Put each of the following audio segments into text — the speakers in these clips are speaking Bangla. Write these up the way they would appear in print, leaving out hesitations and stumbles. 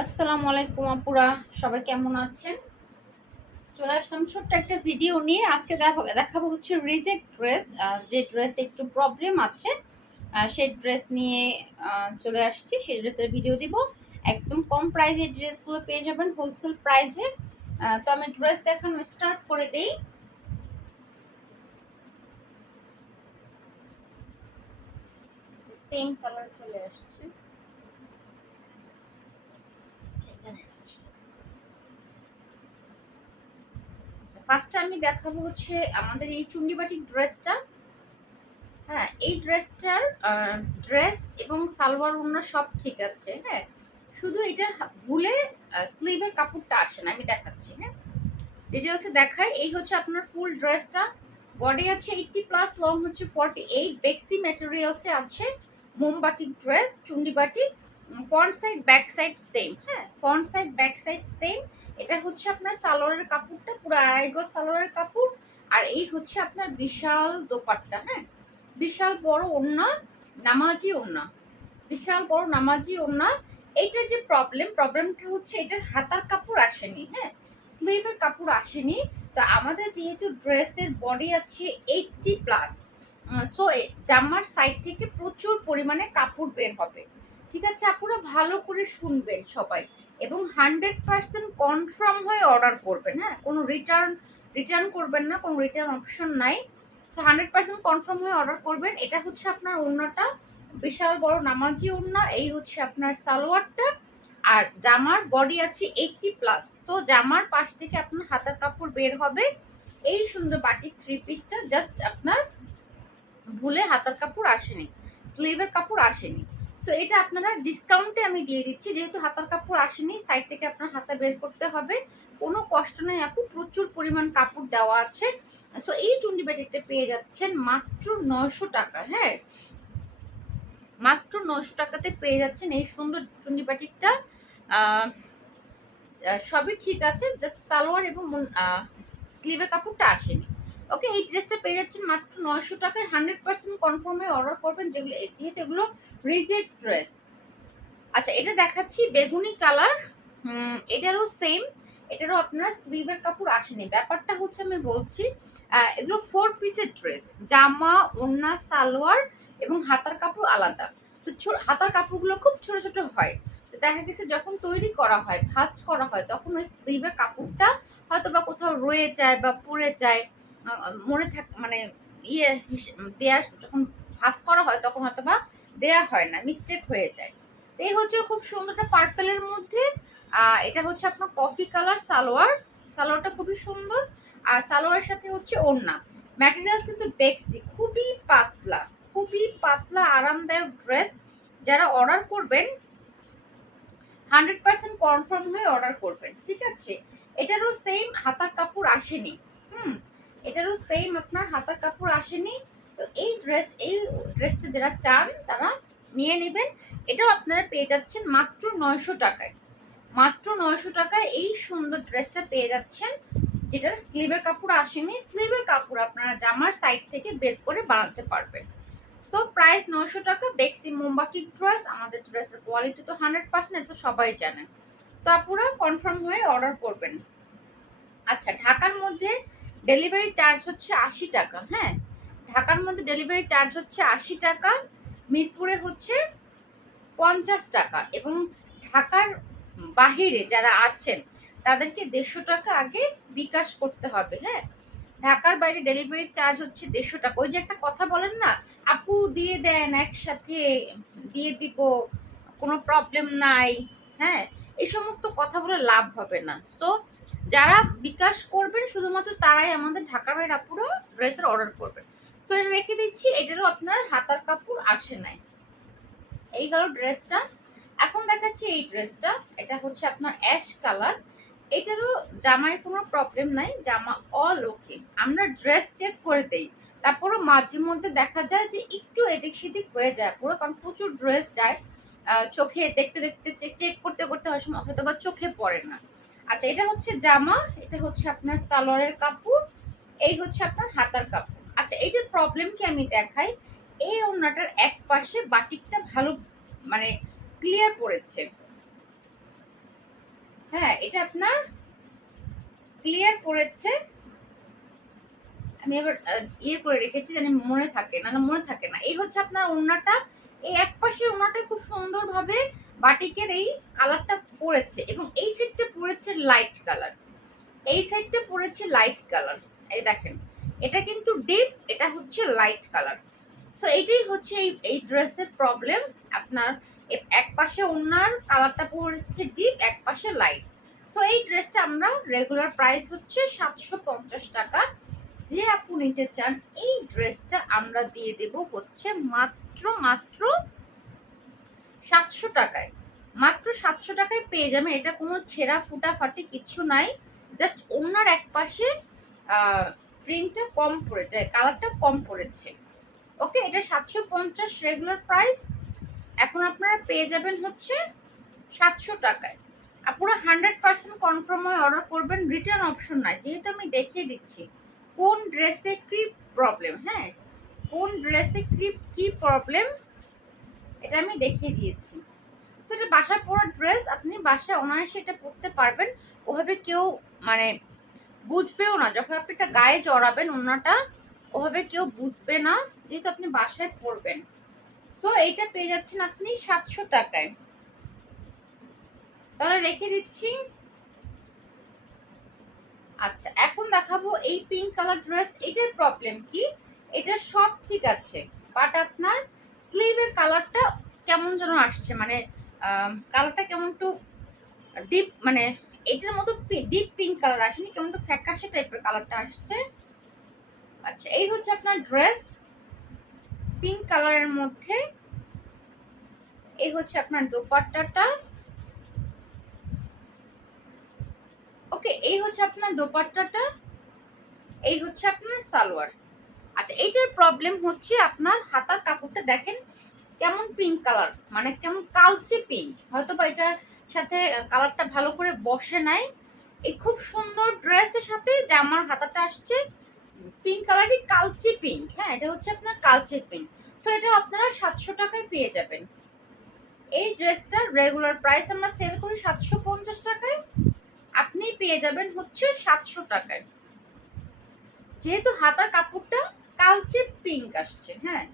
আসসালামু আলাইকুম আপুরা, সবাই কেমন আছেন? চলে আসলাম ছোট্ট একটা ভিডিও নিয়ে। আজকে দেখাবো হচ্ছে রিজেক্ট ড্রেস। যে ড্রেস একটু প্রবলেম আছে সেই ড্রেস নিয়ে চলে আসছি। সেই ড্রেসের ভিডিও দিব। একদম কম প্রাইসে ড্রেসগুলো পেয়ে যাবেন, হোলসেল প্রাইসে। তো আমি ড্রেস দেখানো স্টার্ট করে দিই। সেম কালার চলে আসছে। ফার্স্টে আমি দেখাবো হচ্ছে আমাদের এই চুন্ডিবাটিক ড্রেসটা। হ্যাঁ, এই ড্রেসটার ড্রেস এবং সালোয়ার ওড়না সব ঠিক আছে। হ্যাঁ, শুধু এটার ভুলে স্লিভের কাপড়টা আসে না। আমি দেখাচ্ছি। হ্যাঁ, ডিটেলসে দেখাই। এই হচ্ছে আপনার ফুল ড্রেসটা। বডি আছে 80+, লং হচ্ছে 48। বেক্সি ম্যাটেরিয়ালসে আছে। মোমবাটিক ড্রেস, চুন্ডিবাটিক। Front side back side same. হ্যাঁ, front side back side same. এটা হচ্ছে আপনার সালোয়ারের কাপড়টা, পুরো আড়াই গজ সালোয়ারের কাপড়। আর এই হচ্ছে আপনার বিশাল দোপাট্টা। হ্যাঁ, বিশাল বড় ওড়না, নামাজি ওড়না, বিশাল বড় নামাজি ওড়না। এইটার যে প্রবলেমটা হচ্ছে এটার হাতার কাপড় আসেনি। হ্যাঁ, স্লিভের কাপড় আসেনি। তো আমাদের যেহেতু ড্রেসের বডি আছে 80+, সো জামার সাইড থেকে প্রচুর পরিমাণে কাপড় বের হবে। ঠিক আছে, আপুরা ভালো করে শুনবেন সবাই এবং 100% কনফার্ম হয়ে অর্ডার করবেন। হ্যাঁ, কোনো রিটার্ন করবেন না, কোনো রিটার্ন অপশন নাই। সো 100% কনফার্ম হয়ে অর্ডার করবেন। এটা হচ্ছে আপনার ওড়নাটা, বিশাল বড় নামাজি ওড়না। এই হচ্ছে আপনার সালোয়ারটা। আর জামার বডি আছে 80+, তো জামার পাশ থেকে আপনার হাতার কাপড় বের হবে। এই সুন্দর বাটিক থ্রি পিসটা জাস্ট আপনার ভুলে হাতার কাপড় আসেনি, স্লিভের কাপড় আসেনি। তো এটা আপনারা ডিসকাউন্টে আমি দিয়ে দিচ্ছি, যেহেতু হাতার কাপড় আসেনি, সাইড থেকে আপনার হাতা বের করতে হবে। কোনো কষ্ট নেই আপু, প্রচুর পরিমাণ কাপড় দেওয়া আছে। সো এই চুন্ডি বাটিকটা পেয়ে যাচ্ছেন মাত্র 900 টাকা। হ্যাঁ, মাত্র 900 টাকাতে পেয়ে যাচ্ছেন এই সুন্দর চুন্ডি বাটিকটা। সবই ঠিক আছে, জাস্ট সালোয়ার এবং স্লিভের কাপড়টা আসেনি। ওকে, এই ড্রেসটা পেয়ে যাচ্ছেন মাত্র 900 টাকায়। 100% কনফার্মে অর্ডার করবেন, যেহেতু এগুলো রিজেক্ট ড্রেস। আচ্ছা, এটা দেখাচ্ছি বেগুনি কালার। এটারও সেম, এটারও আপনার স্লিভের কাপড় আসেনি। ব্যাপারটা হচ্ছে আমি বলছি, এগুলো 4 পিসের ড্রেস, জামা, ওড়না, সালোয়ার এবং হাতার কাপড় আলাদা। তো হাতার কাপড়গুলো খুব ছোট ছোট হয়। তো দেখা গেছে যখন তৈরি করা হয়, ভাঁজ করা হয়, তখন ওই স্লিভের কাপড়টা হয়তো বা কোথাও রয়ে যায় বা পড়ে যায়। মনে থাক মানে ইয়ে দেয়া, যখন ভাঁজ করা হয় তখন হয়তো বা দেয়া হয় না, মিস্টেক হয়ে যায়। এই হচ্ছে খুব সুন্দর একটা পার্পেলের মধ্যে। এটা হচ্ছে আপনার কফি কালার সালোয়ার। সালোয়ারটা খুবই সুন্দর। আর সালোয়ারের সাথে হচ্ছে ওড়না। ম্যাটেরিয়ালস কিন্তু বেক্সি, খুবই পাতলা, খুবই পাতলা আরামদায়ক ড্রেস। যারা অর্ডার করবেন 100% কনফার্ম হয়ে অর্ডার করবেন। ঠিক আছে, এটারও সেম হাতার কাপড় আসেনি। এটারও সেম আপনার হাতার কাপড় আসেনি। তো এই ড্রেসটা যারা চান তারা নিয়ে নেবেন। এটাও আপনারা পেয়ে যাচ্ছেন মাত্র 900 টাকায়। মাত্র 900 টাকায় এই সুন্দর ড্রেসটা পেয়ে যাচ্ছেন, যেটার স্লিভের কাপড় আসেনি। স্লিভের কাপড় আপনারা জামার সাইড থেকে বের করে বানাতে পারবেন। সো প্রাইস 900 টাকা। বেক্সি মোমবাটিক ড্রেস। আমাদের ড্রেসের কোয়ালিটি তো 100%, এটা তো সবাই জানেন। তো আপুরা কনফার্ম হয়ে অর্ডার করবেন। আচ্ছা, ঢাকার মধ্যে ডেলিভারি চার্জ হচ্ছে 80 টাকা। হ্যাঁ, ঢাকার মধ্যে ডেলিভারি চার্জ হচ্ছে 80 টাকা। মিরপুরে হচ্ছে 50 টাকা। এবং ঢাকার বাহিরে যারা আছেন তাদেরকে 150 টাকা আগে বিকাশ করতে হবে। হ্যাঁ, ঢাকার বাইরে ডেলিভারি চার্জ হচ্ছে 150 টাকা। ওই যে একটা কথা বলেন না, আপু দিয়ে দেন একসাথে দিয়ে দিব, কোনো প্রবলেম নাই। হ্যাঁ, এই সমস্ত কথা বলে লাভ হবে না। তো যারা বিকাশ করবেন শুধুমাত্র তারাই আমাদের ঢাকার বাইরে আপুরো ড্রেসের অর্ডার করবেন। তো এটা রেখে দিচ্ছি। এটারও আপনার হাতার কাপড় আসে নাই। এই গেল ড্রেসটা। এখন দেখাচ্ছি এই ড্রেসটা। এটা হচ্ছে আপনার অ্যাশ কালার। এটারও জামায় কোনো প্রবলেম নাই, জামা অল ওকে। আমরা ড্রেস চেক করে দেই, তারপরও মাঝে মধ্যে দেখা যায় যে একটু এদিক সেদিক হয়ে যায় পুরো, কারণ প্রচুর ড্রেস যায়। চোখে দেখতে দেখতে চেক করতে করতে হয় সময় হয়তো বা চোখে পড়ে না। আচ্ছা, এটা হচ্ছে জামা, এটা হচ্ছে আপনার সালোয়ারের কাপড়, এই হচ্ছে আপনার হাতার কাপড়। আচ্ছা, এই যে প্রবলেম কি আমি দেখাই, এই ওড়নাটার এক পাশে বাটিকটা ভালো মানে ক্লিয়ার পড়েছে। হ্যাঁ, এটা আপনার ক্লিয়ার করেছে। আমি এবার ইয়ে করে রেখেছি যেন মনে থাকে না, মনে থাকে না। এই হচ্ছে আপনার ওড়নাটা। এই এক পাশে ওড়নাটা খুব সুন্দরভাবে বাটিকের এই কালারটা পড়েছে এবং এই সাইডটা পড়েছে লাইট কালার, এই সাইডটা পড়েছে লাইট কালার। এই দেখেন, এটা কিন্তু ডিপ, এটা হচ্ছে লাইট কালার। সো এইটাই হচ্ছে এই ড্রেসের প্রবলেম। আপনার এক পাশে ওড়নার কালারটা পড়েছে ডিপ, এক পাশে লাইট। সো এই ড্রেসটা আমরা রেগুলার প্রাইস হচ্ছে 750 টাকা। যে আপু নিতে চান এই ড্রেসটা আমরা দিয়ে দেব হচ্ছে মাত্র মাত্র 700 টাকায়। মাত্র 700 টাকায় পেয়ে যাবেন। এটা কোনো ছেঁড়া ফুটাফাটি কিছু নাই, জাস্ট ওনার এক পাশে প্রিন্টটা কম পড়েছে, কালারটা কম পড়েছে। ওকে, এটা 750 রেগুলার প্রাইস, এখন আপনারা পেয়ে যাবেন হচ্ছে 700 টাকায়। আপনারা 100% কনফার্ম হয়ে অর্ডার করবেন, রিটার্ন অপশন নাই, যেহেতু আমি দেখিয়ে দিচ্ছি কোন ড্রেসে কি প্রবলেম। হ্যাঁ, কোন ড্রেসে কি প্রবলেম এটা আমি দেখিয়ে দিয়েছি। সো এটা বাসার পরা ড্রেস, আপনি বাসায় অনায়াসে এটা পরতে পারবেন। ওভাবে কেউ মানে বুঝবেও না, যখন আপনি এটা গায়ে জড়াবেন ওনাটা, ওভাবে কেউ বুঝবে না, যেহেতু আপনি বাসায় পরবেন। তো এইটা পেয়ে যাচ্ছেন আপনি 700 টাকায়। তাহলে রেখে দিচ্ছি। আচ্ছা, এখন দেখাবো এই পিঙ্ক কালার ড্রেস। এটার প্রবলেম কি, এটা সব ঠিক আছে, বাট আপনার স্লিভের কালারটা কেমন যেন আসছে, মানে কালারটা কেমন একটু ডিপ, মানে এটার মতো ডিপ পিঙ্ক কালার আসেনি, কেমন একটু ফ্যাকাশে টাইপের কালারটা আসছে। আচ্ছা, এই হচ্ছে আপনার ড্রেস পিঙ্ক কালারের মধ্যে। এই হচ্ছে আপনার দোপাট্টাটা। ওকে, এই হচ্ছে আপনার দোপাট্টাটা, এই হচ্ছে আপনার সালোয়ার। আচ্ছা, এইটার প্রবলেম হচ্ছে আপনার হাতার কাপড়টা দেখেন কেমন পিঙ্ক কালার, মানে কেমন কালচে পিঙ্ক, হয়তো বা এটার সাথে কালারটা ভালো করে বসে নাই। এই খুব সুন্দর ড্রেসের সাথে জামার হাতাটা আসছে পিঙ্ক কালারই, কালচে পিঙ্ক। হ্যাঁ, এটা হচ্ছে আপনার কালচে পিঙ্ক। সো এটা আপনারা 700 টাকায় পেয়ে যাবেন। এই ড্রেসটার রেগুলার প্রাইস আমরা সেল করি 750 টাকায়, আপনি পেয়ে যাবেন হচ্ছে 700 টাকায়। যেহেতু হাতার কাপড়টা কালচে পিঙ্ক আসছে, হ্যাঁ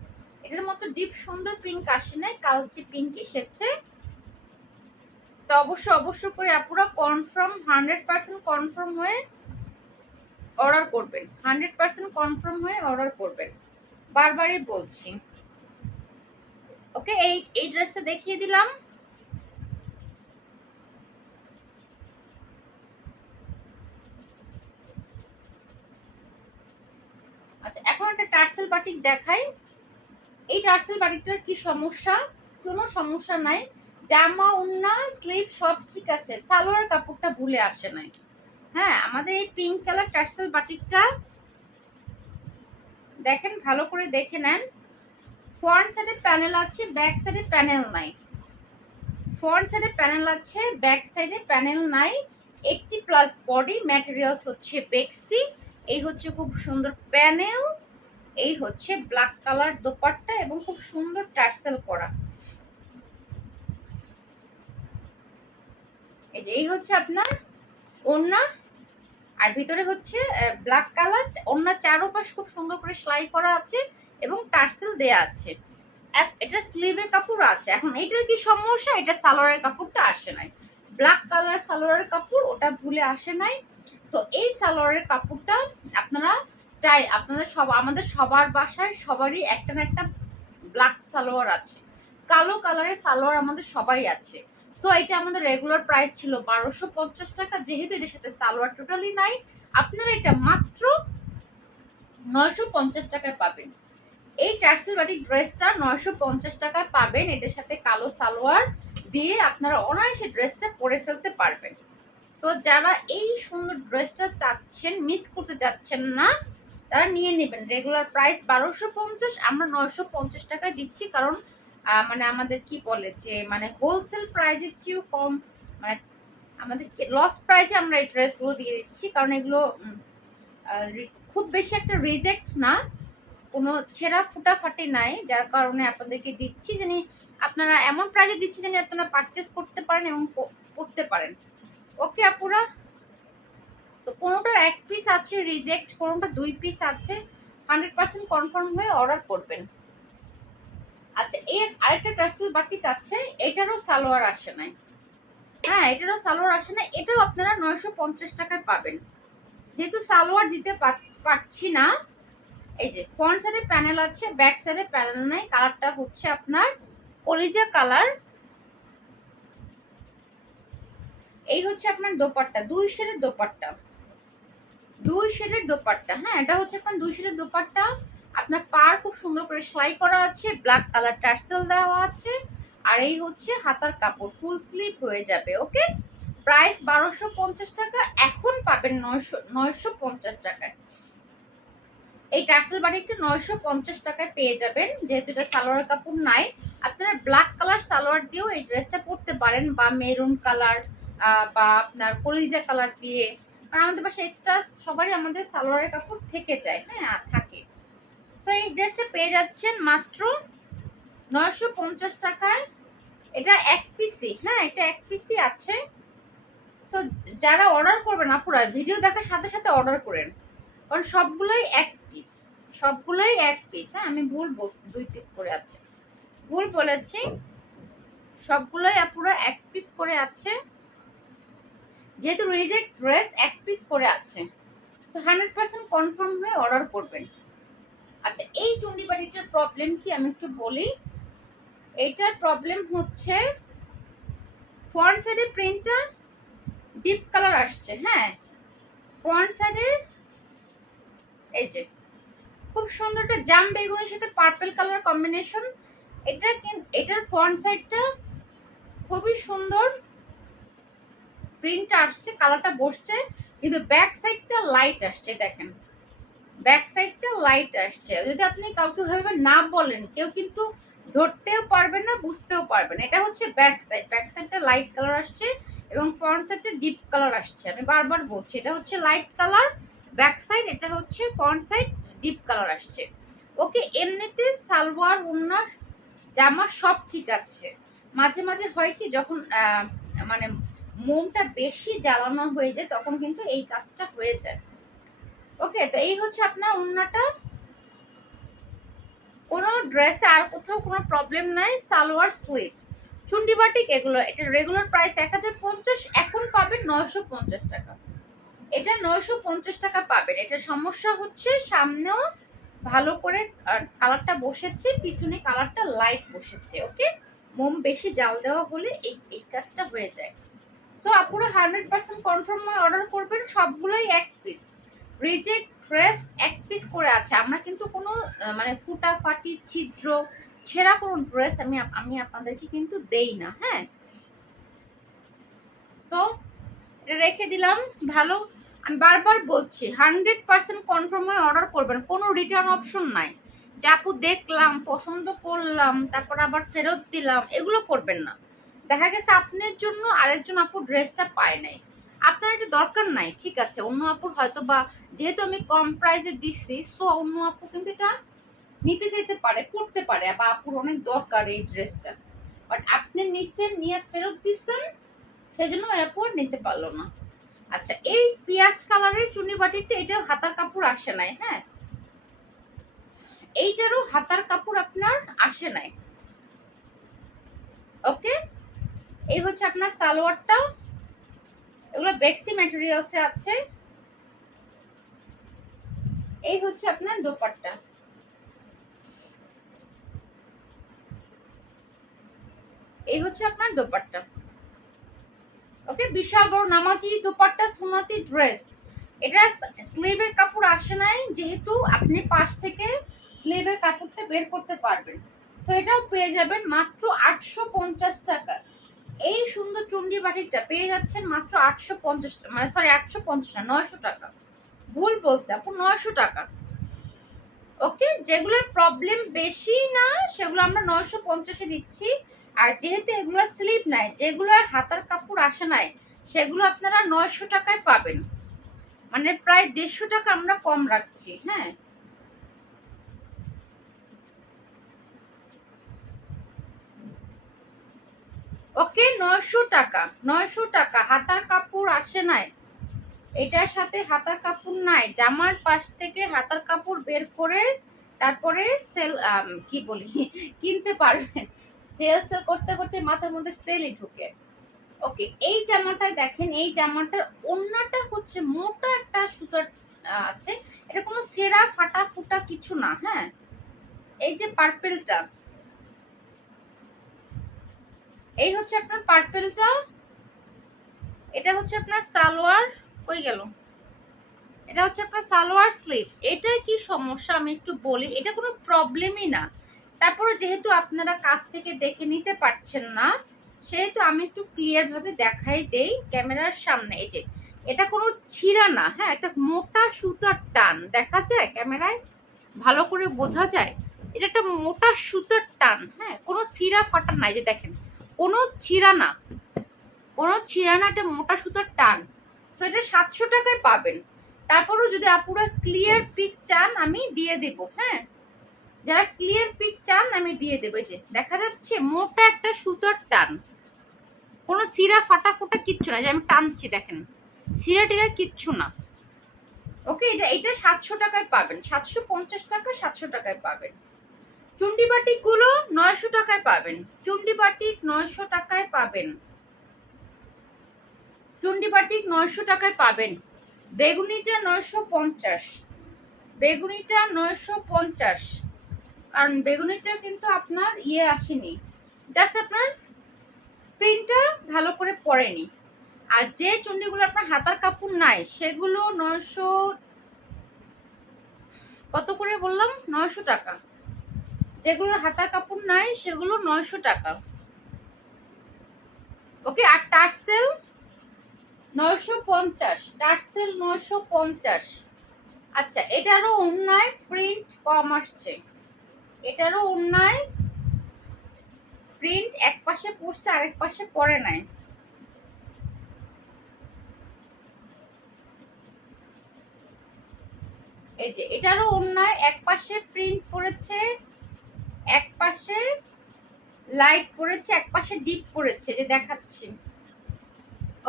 এটার মতো ডিপ সুন্দর পিঙ্ক আসে নাই, কালচে পিঙ্ক এসেছে। তো অবশ্য করে আপুরা কনফার্ম 100% কনফার্ম হয়ে অর্ডার করবেন, 100% কনফার্ম হয়ে অর্ডার করবেন, বারবারই বলছি। ওকে, এই ড্রেসটা দেখিয়ে দিলাম। আচ্ছা, এখন একটা টার্সেল বাটিক দেখাই। এই টার্সেল বাটিকটার কি সমস্যা? কোনো সমস্যা নাই, জামা ওড়না স্লিভ সব ঠিক আছে, সালোয়ার কাপড়টা ভুলে আসে নাই। হ্যাঁ, আমাদের এই পিঙ্ক কালার টার্সেল বাটিকটা দেখেন, ভালো করে দেখে নেন। ফ্রন্ট সাইডে প্যানেল আছে, ব্যাক সাইডে প্যানেল নাই। ফ্রন্ট সাইডে প্যানেল আছে, ব্যাক সাইডে প্যানেল নাই। 80+ বডি, ম্যাটেরিয়ালস হচ্ছে বেক্সি। এই হচ্ছে খুব সুন্দর প্যানেল। এই হচ্ছে ব্ল্যাক কালার দোপাট্টা এবং খুব সুন্দর টার্সেল করা। এই হচ্ছে আপনার ওড়না, আর ভিতরে হচ্ছে ব্ল্যাক কালার ওড়না, চারোপাশ খুব সুন্দর করে সেলাই করা আছে এবং টার্সেল দেয়া আছে। এটা স্লিভের কাপড় আছে। এখন এটার কি সমস্যা, এটা সালোয়ারের কাপড়টা আসে নাই, ব্ল্যাক কালার সালোয়ারের কাপড়, ওটা ভুলে আসে নাই। সো এই সালোয়ারের কাপড়টা আপনারা চাই, আপনাদের আমাদের সবার বাসায় সবারই একটা না একটা ব্ল্যাক সালোয়ার আছে, কালো কালারের সালোয়ার আমাদের সবাই আছে। সো এটা আমাদের রেগুলার প্রাইস ছিল 1250 টাকা, যেহেতু এটার সাথে সালোয়ার টোটালি নাই, আপনারা এটা মাত্র 950 টাকায় পাবেন। এই টার্সেল বাটিক ড্রেসটা 950 টাকায় পাবেন, এটার সাথে কালো সালোয়ার দিয়ে আপনারা অনায়াসে ড্রেসটা পরে ফেলতে পারবেন। তো যারা এই সুন্দর ড্রেসটা চাচ্ছেন, মিস করতে যাচ্ছেন না, তারা নিয়ে নেবেন। রেগুলার প্রাইস 1250, আমরা 950 টাকায় দিচ্ছি, কারণ মানে আমাদের কি বলে যে মানে হোলসেল প্রাইসের চেয়েও কম, মানে আমাদের লস প্রাইসে আমরা এই ড্রেসগুলো দিয়ে দিচ্ছি, কারণ এগুলো খুব বেশি একটা রিজেক্ট না, কোনো ছেঁড়া ফুটাফাটি নাই, যার কারণে আপনাদেরকে দিচ্ছি, জানি আপনারা এমন প্রাইজে দিচ্ছি যেন আপনারা পারচেস করতে পারেন এবং করতে পারেন। ওকে আপুরা, তো কোনোটার এক পিস আছে রিজেক্ট, কোনোটা 2 পিস আছে, 100% কনফার্ম হয়ে অর্ডার করবেন। আচ্ছা, এর আরেকটা টার্সেল বাটিক আছে, এটারও সালোয়ার আসে নাই। হ্যাঁ, এটারও সালোয়ার আসে না, এটাও আপনারা 950 টাকায় পাবেন। যেহেতু সালোয়ার দিতে পারছি না, এই যে ফ্রন্ট সাইডে প্যানেল আছে, ব্যাক সাইডে প্যানেল নাই। কালারটা হচ্ছে আপনার কলিজা কালার। এই হচ্ছে আপনার দোপাট্টা, 2 শেডের দোপাট্টা, 2 শেডের দোপাট্টা। হ্যাঁ, এটা হচ্ছে আপনার 2 শেডের দোপাট্টা। আপনার পাড় খুব সুন্দর করে সেলাই করা আছে, ব্ল্যাক কালার টার্সেল দেওয়া আছে। আর এই হচ্ছে হাতার কাপড়, ফুল স্লিভ হয়ে যাবে। ওকে, প্রাইস 1250 টাকা, এখন পাবেন 950 টাকায়। এই টার্সেল বাটিকটা 950 টাকায় পেয়ে যাবেন। যেহেতু এটা সালোয়ার কাপড় নাই, আপনারা ব্ল্যাক কালার সালোয়ার দিয়েও এই ড্রেসটা পরতে পারেন, বা মেরুন কালার বা আপনার কলিজা কালার দিয়ে। কারণ আমাদের পাশে এক্সট্রা সবারই আমাদের সালোয়ারের কাপড় থেকে যায়, হ্যাঁ থাকে। তো এই ড্রেসটা পেয়ে যাচ্ছেন মাত্র 950 টাকায়। এটা এক পিসি, হ্যাঁ এটা এক পিসি আছে। তো যারা অর্ডার করবেন আপুরা, ভিডিও দেখার সাথে সাথে অর্ডার করেন, কারণ সবগুলোই এক পিস, সবগুলোই এক পিস। হ্যাঁ, আমি ভুল বলছি, 2 পিস করে আছে, ভুল বলেছি। সবগুলোই আপুরা এক পিস করে আছে, যেহেতু রিজেক্ট ড্রেস এক পিস করে আছে। তো 100% কনফার্ম হয়ে অর্ডার করবেন। আচ্ছা, এই চুন্ডি বাটিটার প্রবলেম কি আমি একটু বলি। এইটার প্রবলেম হচ্ছে ফ্রন্ট সাইডে প্রিন্টটা ডিপ কালার আসছে। হ্যাঁ, ফ্রন্ট সাইডে এই যে খুব সুন্দর একটা জাম বেগুনের সাথে পার্পল কালার কম্বিনেশন। এটা কিন্তু এটার ফ্রন্ট সাইডটা খুবই সুন্দর প্রিন্ট আসছে, কালারটা বসছে, কিন্তু ব্যাক সাইডটা লাইট আসছে। দেখেন, ব্যাক সাইডটা লাইট আসছে। যদি আপনি কাউকে ভাবে না বলেন, কেউ কিন্তু ধরতেও পারবে না, বুঝতেও পারবে না। এটা হচ্ছে ব্যাক সাইড, ব্যাক সাইডটা লাইট কালার আসছে এবং ফ্রন্ট সাইডটা ডিপ কালার আসছে। আমি বারবার বলছি, এটা হচ্ছে লাইট কালার ব্যাক সাইড, এটা হচ্ছে ফ্রন্ট সাইড ডিপ কালার আসছে। ওকে, এমনিতে সালোয়ার ওড়না জামা সব ঠিক আছে। মাঝে মাঝে হয় কি, যখন মানে মনটা বেশি জ্বালানো হয়ে যায়, তখন কিন্তু এই কাজটা হয়ে যায়। ওকে, তো এই হচ্ছে আপনার ওড়নাটা। কোনো ড্রেসে আর কোথাও কোনো প্রবলেম নাই। সালোয়ার স্লিভ চুন্ডি বাটিক এগুলো, এটা রেগুলার প্রাইস 1050, এখন পাবেন 950 টাকা। এটা 950 টাকা পাবেন। এটা সমস্যা হচ্ছে সামনেও ভালো করে কালারটা বসেছে, পিছনে কালারটা লাইট বসেছে। ওকে, মোম বেশি জাল দেওয়া হলে এই কাজটা হয়ে যায়। তো আপুরা 100% কনফার্ম হয়ে অর্ডার করবেন। সবগুলোই এক পিস, রিজেক্ট ড্রেস এক পিস করে আছে। আমরা কিন্তু কোনো মানে ফুটাফাটি ছিদ্র ছেঁড়া কোনো ড্রেস আমি আপনাদেরকে কিন্তু দেই না। হ্যাঁ, তো এটা রেখে দিলাম। ভালো, আমি বারবার বলছি 100% কনফার্ম হয়ে অর্ডার করবেন, কোনো রিটার্ন অপশন নাই। যে আপু দেখলাম, পছন্দ করলাম, তারপর আবার ফেরত দিলাম, এগুলো করবেন না। দেখা গেছে আপনার জন্য আরেকজন আপু ড্রেসটা পায় নাই, আপনার এটা দরকার নাই, ঠিক আছে, অন্য আপুর হয়তো বা, যেহেতু আমি কম প্রাইসে দিচ্ছি, সো অন্য আপু কিন্তু এটা নিতে চাইতে পারে, করতে পারে, বা আপুর অনেক দরকার এই ড্রেসটা, বাট আপনি নিচ্ছেন, নিয়ে ফেরত দিচ্ছেন, সেজন্য আপুর নিতে পারলো না। আচ্ছা, এই পেঁয়াজ কালারের চুনি বাটিতে এটাও হাতার কাপড় আসে নাই। হ্যাঁ, এইটারও হাতার কাপড় আপনার আসে নাই। ওকে, এই হচ্ছে আপনার সালোয়ারটা, এগুলো বেক্সি ম্যাটেরিয়ালসে আছে। এই হচ্ছে আপনার দোপাট্টা, এই হচ্ছে আপনার দোপাট্টা। ওকে, বিশাল বড় নামাজি দোপাট্টা, সুন্নতি ড্রেস। এটা স্লিভের কাপড় আসে নাই, যেহেতু আপনি পাশ থেকে স্লিভের কাপড়টা বের করতে পারবেন। তো এটাও পেয়ে যাবেন মাত্র 850 টাকা। এই সুন্দর চুন্ডি বাটিকটা পেয়ে যাচ্ছেন মাত্র 850, মানে সরি 850 না, 900 টাকা। ভুল বলছে আপু, 900 টাকা। ওকে, যেগুলোর প্রবলেম বেশি না সেগুলো আমরা 950-এ দিচ্ছি। আর যেহেতু এগুলো স্লিপ নাই, যেগুলো হাতার কাপড় আসে নাই, সেগুলো আপনারা 900 টাকায় পাবেন। মানে প্রায় 150 টাকা আমরা কম রাখছি। হ্যাঁ, ওকে 900 টাকা, 900 টাকা। হাতার কাপড় আসে নাই, এটার সাথে হাতার কাপড় নাই। জামার পাশ থেকে হাতার কাপড় বের করে তারপরে সেল কি বলি কিনতে পারবেন। সেল করতে করতে মাথার মধ্যে সেলই ঢুকে। ওকে, এই জামাটায় দেখেন, এই জামাটার ওড়নাটা হচ্ছে মোটা একটা সুতার আছে। এটা কোনো সেরা ফাটা ফুটা কিছু না। হ্যাঁ, এই যে পার্পেলটা, এই হচ্ছে আপনার পার্পেলটা, এটা হচ্ছে আপনার সালোয়ার, কই গেল, এটা হচ্ছে আপনার সালোয়ার স্লিভ। এটার কি সমস্যা আমি একটু বলি, এটা কোনো প্রবলেমই না। তারপরে যেহেতু আপনারা কাছ থেকে দেখে নিতে পারছেন না, সেহেতু আমি একটু ক্লিয়ার ভাবে দেখাই দেই ক্যামেরার সামনে। এই যে এটা কোনো ছিঁড়া না, হ্যাঁ, এটা মোটা সুতার টান, দেখা যায় ক্যামেরায়, ভালো করে বোঝা যায়। এটা একটা মোটা সুতার টান, হ্যাঁ, কোনো ছিঁড়া ফাটা নাই। যে দেখেন, কোনো ছিঁড়া না, কোনো ছিঁড়া না, একটা মোটা সুতার টান। সো এটা 700 টাকায় পাবেন। তারপরেও যদি আপুরা ক্লিয়ার পিক চান আমি দিয়ে দেব। হ্যাঁ, যারা ক্লিয়ার পিক চান আমি দিয়ে দেবো। এই যে দেখা যাচ্ছে মোটা একটা সুতার টান, কোনো সিরা ফাটা ফোটা কিচ্ছু না। যে আমি টানছি দেখেন, সিরা টিরা কিচ্ছু না। ওকে, এটা 700 টাকায় পাবেন, 750 টাকা 700 টাকায় পাবেন। চুন্ডি বাটিক গুলো 900 টাকায় পাবেন, চুন্ডি বাটিক 900 টাকায় পাবেন, চুন্ডি বাটিক 900 টাকায় পাবেন। বেগুনিটা 950, বেগুনিটা 950, কারণ বেগুনিটা কিন্তু আপনার ইয়ে আসেনি, জাস্ট আপনার প্রিন্টটা ভালো করে পড়েনি। আর যে চুন্ডিগুলো আপনার হাতার কাপড় নাই সেগুলো 900, কত করে বললাম, 900 টাকা। যেগুলোর হাতার কাপড় নাই সেগুলো 900 টাকা। ওকে, আর টার্সেল 950, টার্সেল 950। আচ্ছা, এটারও অন্যায় প্রিন্ট কম আসছে, এটারও অন্যায় প্রিন্ট এক পাশে পড়ছে আরেক পাশে পড়ে নাই। এই যে এটারও অন্যায় এক পাশে প্রিন্ট পড়েছে, এক পাশে লাইট পড়েছে, এক পাশে ডিপ পড়েছে, যে দেখাচ্ছি।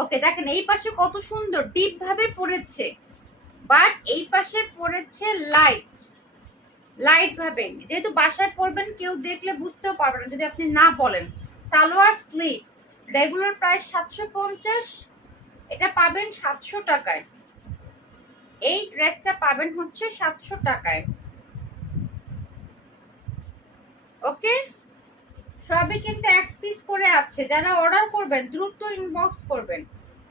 ওকে, দেখেন এই পাশে কত সুন্দর ডিপ ভাবে পড়েছে, বাট এই পাশে পড়েছে লাইট, লাইট ভাবে। যেহেতু বাসায় পরবেন কেউ দেখলে বুঝতেও পারবে না যদি আপনি না বলেন। সালোয়ার স্লিভ রেগুলার প্রাইস 750, এটা পাবেন 700 টাকায়। এই ড্রেসটা পাবেন হচ্ছে 700 টাকায়। ওকে, সবই কিন্তু এক পিস করে আছে। যারা অর্ডার করবেন দ্রুত ইনবক্স করবেন।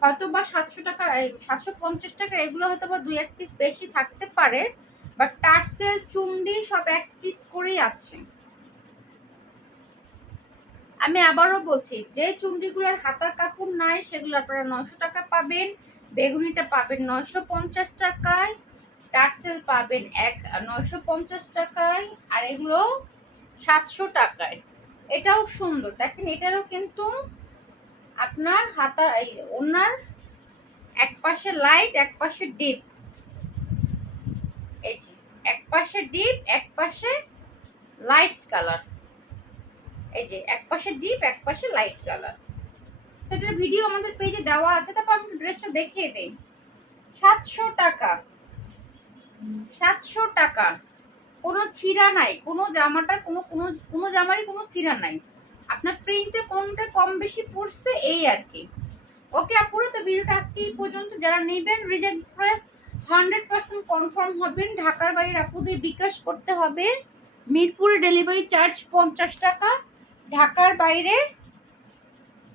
হয়তো বা 700 টাকা, 750 টাকা, এগুলো হয়তো বা 2-1 পিস বেশি থাকতে পারে, বাট টার্সেল চুন্ডি সব এক পিস করেই আছে। আমি আবারও বলছি, যে চুন্ডিগুলোর হাতার কাপড় নাই সেগুলো আপনারা 900 টাকা পাবেন, বেগুনিটা পাবেন 950 টাকায়, টার্সেল পাবেন 950 টাকায়, আর এগুলো 700 টাকায়। এটাও সুন্দর, দেখেন এটারও কিন্তু আপনার হাতা ওনার এক পাশে লাইট এক পাশে ডিপ, এই যে এক পাশে ডিপ এক পাশে লাইট কালার, এই যে এক পাশে ডিপ এক পাশে লাইট কালার। সেটার ভিডিও আমাদের পেজে দেওয়া আছে, তারপর আমি ড্রেসটা দেখিয়ে দেই। 700 টাকা, 700 টাকা, কোনো ছিঁড়া নাই, কোনো জামাটার কোনো কোনো কোনো জামারই কোনো ছিঁড়া নাই। আপনার প্রিন্টে কোনটা কম বেশি পড়ছে এই আর কি। ওকে আপুরা, তো ভিডিওটা আজকে এই পর্যন্ত। যারা নেবেন রিজেক্ট ড্রেস 100% কনফার্ম হবেন। ঢাকার বাইরের আপুদের বিকাশ করতে হবে, মিরপুরে ডেলিভারি চার্জ 50 টাকা, ঢাকার বাইরে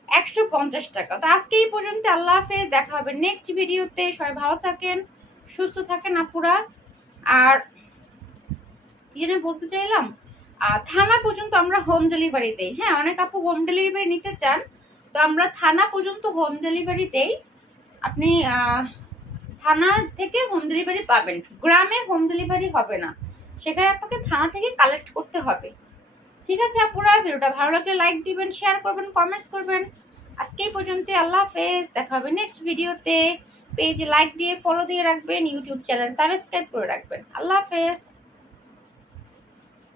150 টাকা। তো আজকে এই পর্যন্ত, আল্লাহ হাফেজ, দেখা হবে নেক্সট ভিডিওতে। সবাই ভালো থাকেন, সুস্থ থাকেন আপুরা। আর কি যেন বলতে চাইলাম, থানা পর্যন্ত আমরা হোম ডেলিভারি দেই। হ্যাঁ, অনেক আপু হোম ডেলিভারি নিতে চান, তো আমরা থানা পর্যন্ত হোম ডেলিভারি দেই। আপনি থানা থেকে হোম ডেলিভারি পাবেন, গ্রামে হোম ডেলিভারি হবে না, সেখানে আপনাকে থানা থেকে কালেক্ট করতে হবে। ঠিক আছে আপুরা, ভিডিওটা ভালো লাগলে লাইক দিবেন, শেয়ার করবেন, কমেন্টস করবেন। আজকে এই পর্যন্ত, আল্লাহ হাফেজ, দেখা হবে নেক্সট ভিডিওতে। পেজে লাইক দিয়ে ফলো দিয়ে রাখবেন, ইউটিউব চ্যানেল সাবস্ক্রাইব করে রাখবেন। আল্লাহ হাফেজ।